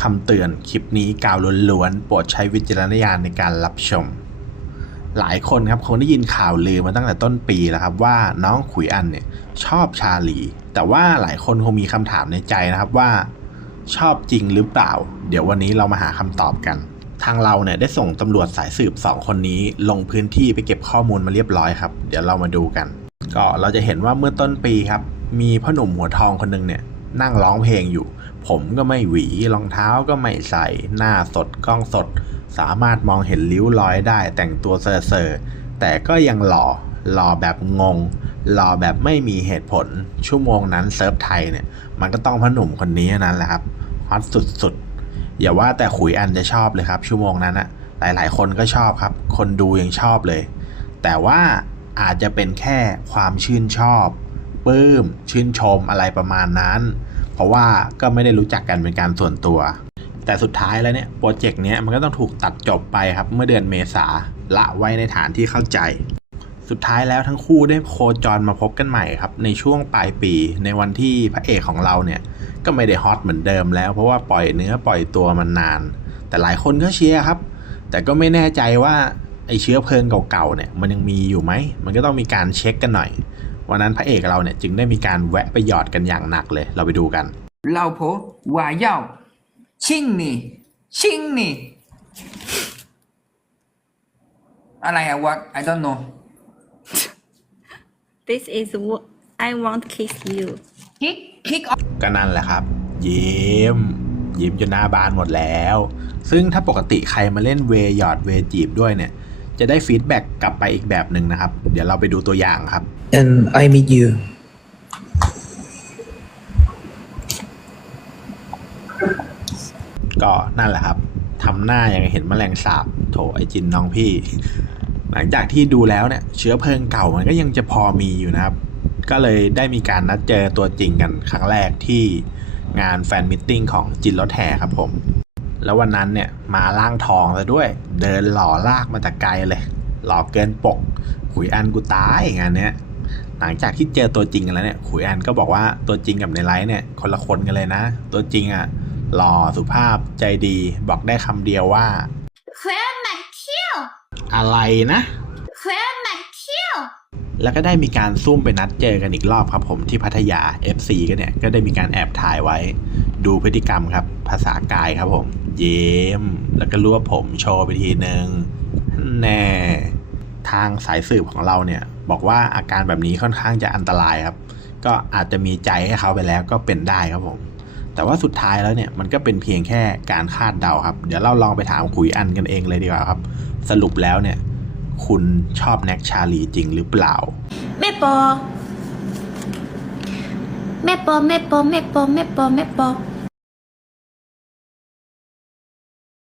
คำเตือนคลิปนี้กล่าวล้วนๆโปรดใช้วิจารณญาณในการรับชม หลายคนครับคงได้ยินข่าวลือมาตั้งแต่ต้นปีแล้วครับว่าน้องขุยอันเนี่ยชอบชาลี แต่ว่าหลายคนคงมีคำถามในใจนะครับว่า ชอบจริงหรือเปล่า เดี๋ยววันนี้เรามาหาคำตอบกัน ทางเราเนี่ยได้ส่งตำรวจสายสืบ 2 คนนี้ ลงพื้นที่ไปเก็บข้อมูลมาเรียบร้อยครับ เดี๋ยวเรามาดูกัน ก็เราจะเห็นว่าเมื่อต้นปีครับมีพ่อหนุ่มหัวทองคนหนึ่งเนี่ย นั่งร้องเพลงอยู่ ผมก็ไม่หวีรองเท้าก็ไม่ใส่ หน้าสดกล้องสด สามารถมองเห็นริ้วรอยได้แต่งตัวเซอร์แต่ก็ยังหล่อหล่อแบบงงหล่อแบบไม่มีเหตุผลชั่วโมงนั้นเซิร์ฟไทยเนี่ย มันก็ต้องพ่อหนุ่มคนนี้นั้นแหละครับฮอตสุดๆ อย่าว่าแต่ขุยอันจะชอบเลยครับ ชั่วโมงนั้นอะหลายๆ คนก็ชอบครับ คนดูยังชอบเลย แต่ว่าอาจจะเป็นแค่ความชื่นชอบ ปลื้มชื่นชมอะไรประมาณนั้น เพราะว่าก็ไม่ได้รู้จักกันเป็นการส่วนตัว แต่สุดท้ายแล้วเนี่ยโปรเจกต์เนี้ยมันก็ต้องถูกตัดจบไปครับ เมื่อเดือนเมษาละไว้ในฐานที่เข้าใจ สุดท้ายแล้วทั้งคู่ได้โคจรมาพบกันใหม่ครับ ในช่วงปลายปีในวันที่พระเอกของเราเนี่ยก็ไม่ได้ฮอตเหมือนเดิมแล้ว เพราะว่าปล่อยเนื้อปล่อยตัวมันนาน แต่หลายคนก็เชียร์ครับ แต่ก็ไม่แน่ใจว่าไอเชื้อเพลิงเก่าๆเนี่ยมันยังมีอยู่ไหม มันก็ต้องมีการเช็คกันหน่อย วันนั้นพระเอกเราเนี่ยจึงได้มีการแวะไปหยอดกันอย่างหนักเลย เราไปดูกันเราโผว่าเย่าชิงนี่ ชิงนี่ อะไรอะวะ I don't know This is what I want kiss you kick kick off ก็นั่นแหละครับยิ้มยิ้มจนหน้าบานหมดแล้ว ซึ่งถ้าปกติใครมาเล่นเวหยอดเวจีบด้วยเนี่ย จะได้ฟีดแบ็กกลับไปอีกแบบหนึ่งนะครับ เดี๋ยวเราไปดูตัวอย่างครับ and I meet you. ก็นั่นแหละครับทำหน้าอย่างเห็นแมลงสาบโถไอจินน้องพี่ หลังจากที่ดูแล้วเนี่ย เชื้อเพลิงเก่ามันก็ยังจะพอมีอยู่นะครับ ก็เลยได้มีการนัดเจอตัวจริงกันครั้งแรกที่งานแฟนมิทติ้งของจินรถแห่ครับผม แล้ววันนั้นเนี่ยมาล่างทองซะด้วย เดินหล่อลากมาแต่ไกลเลย หล่อเกินปกขุยอันกูตายงานเนี้ยหลังจากที่เจอตัวจริงกันแล้วเนี่ยขุยอันก็บอกว่าตัวจริงกับในไลฟ์เนี่ยคนละคนกันเลยนะ ตัวจริงอะหล่อสุภาพใจดีบอกได้คำเดียวว่า Where my tail? อะไรนะ Where my tail? แล้วก็ได้มีการซุ่มไปนัดเจอกันอีกรอบครับผมที่พัทยา FC ก็เนี่ยก็ได้มีการแอบถ่ายไว้ ดูพฤติกรรมครับ ภาษากายครับผมเยิ้ม แล้วก็รวบผมโชว์ไปทีนึงแน่ ทางสายสืบของเราเนี่ย บอกว่าอาการแบบนี้ค่อนข้างจะอันตรายครับ ก็อาจจะมีใจให้เขาไปแล้วก็เป็นได้ครับผม แต่ว่าสุดท้ายแล้วเนี่ยมันก็เป็นเพียงแค่การคาดเดาครับ เดี๋ยวเราลองไปถามคุยอันกันเองเลยดีกว่าครับ สรุปแล้วเนี่ย คุณชอบแน็กชาลีจริงหรือเปล่า แม่ปอ แม่ปอแม่ปอแม่ปอแม่ปอแม่ปอ